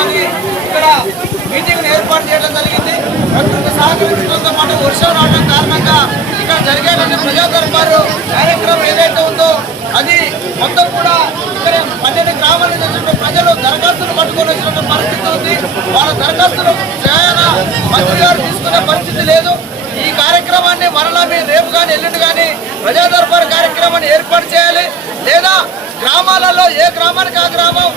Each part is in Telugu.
తీసుకొని ఇక్కడ మీటింగ్ ఏర్పాటు చేయడం జరిగింది. ప్రకృతి సహకరించడంతో పాటు వర్షం రావడం కారణంగా ఇక్కడ జరిగేటువంటి ప్రజా దర్బారు కార్యక్రమం ఏదైతే ఉందో అది మొత్తం కూడా ఇక్కడ 12 గ్రామాల నుంచి ప్రజలు దరఖాస్తులు పట్టుకొని వచ్చిన పరిస్థితి ఉంది. వాళ్ళ దరఖాస్తులు చాలా మంత్రి గారు తీసుకునే పరిస్థితి లేదు. ఈ కార్యక్రమాన్ని మరలా మీరు రేపు కానీ ఎల్లుండి కానీ ప్రజా దర్బారు కార్యక్రమాన్ని ఏర్పాటు చేయాలి. లేదా గ్రామాలలో ఏ గ్రామానికి ఆ గ్రామం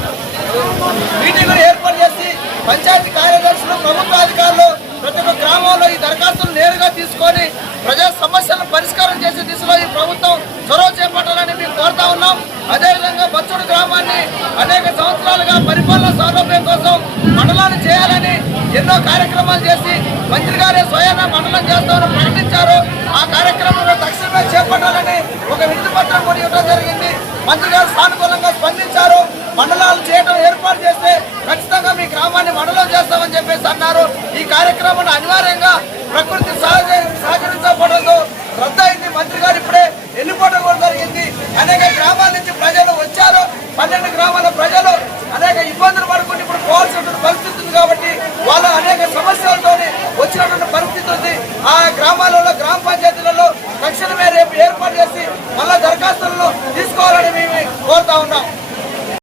మీటింగులు ఏర్పాటు చేసి పంచాయతీ కార్యదర్శులు ప్రభుత్వ అధికారులు ప్రతి ఒక్క గ్రామంలో ఈ దరఖాస్తులు నేరుగా తీసుకొని ప్రజా సమస్యలను పరిష్కారం చేసే దిశలో ఈ ప్రభుత్వం చొరవ చేపట్టాలని మేము కోరుతా ఉన్నాం. అదేవిధంగా బచ్చూరు గ్రామాన్ని అనేక సంవత్సరాలుగా పరిపాలన సౌలభ్యం కోసం మండలాన్ని చేయాలని ఎన్నో కార్యక్రమాలు చేసి మంత్రి గారే స్వయాన మండలం చేస్తామని ప్రకటించారు. ఆ కార్యక్రమంలో తక్షణమే చేపట్టాలని ఒక వినతి పత్రం కూడా ఇవ్వడం జరిగింది. మంత్రి గారు సానుకూలంగా స్పందించారు. మండలాలు చేయడం ఏర్పాటు చేస్తే ఖచ్చితంగా మీ గ్రామాన్ని మండలం చేస్తామని చెప్పేసి అన్నారు. ఈ కార్యక్రమాన్ని అనివార్యంగా ప్రకృతి సహకరించకపోవడంతో రద్దయింది. మంత్రి గారు ఇప్పుడే వెళ్ళిపోవడం కూడా జరిగింది. అనేక గ్రామాల నుంచి ప్రజలు వచ్చారు. 12 గ్రామాల ప్రజలు అనేక ఇబ్బందులు పడుకుంటూ ఇప్పుడు పోవాల్సినటువంటి పరిస్థితి ఉంది. కాబట్టి వాళ్ళు అనేక సమస్యలతో వచ్చినటువంటి పరిస్థితి ఉంది. ఆ గ్రామాలలో గ్రామ పంచాయతీలలో తక్షణమే రేపు ఏర్పాటు చేసి మళ్ళా దరఖాస్తులను తీసుకోవాలని మేము కోరుతా ఉన్నాం.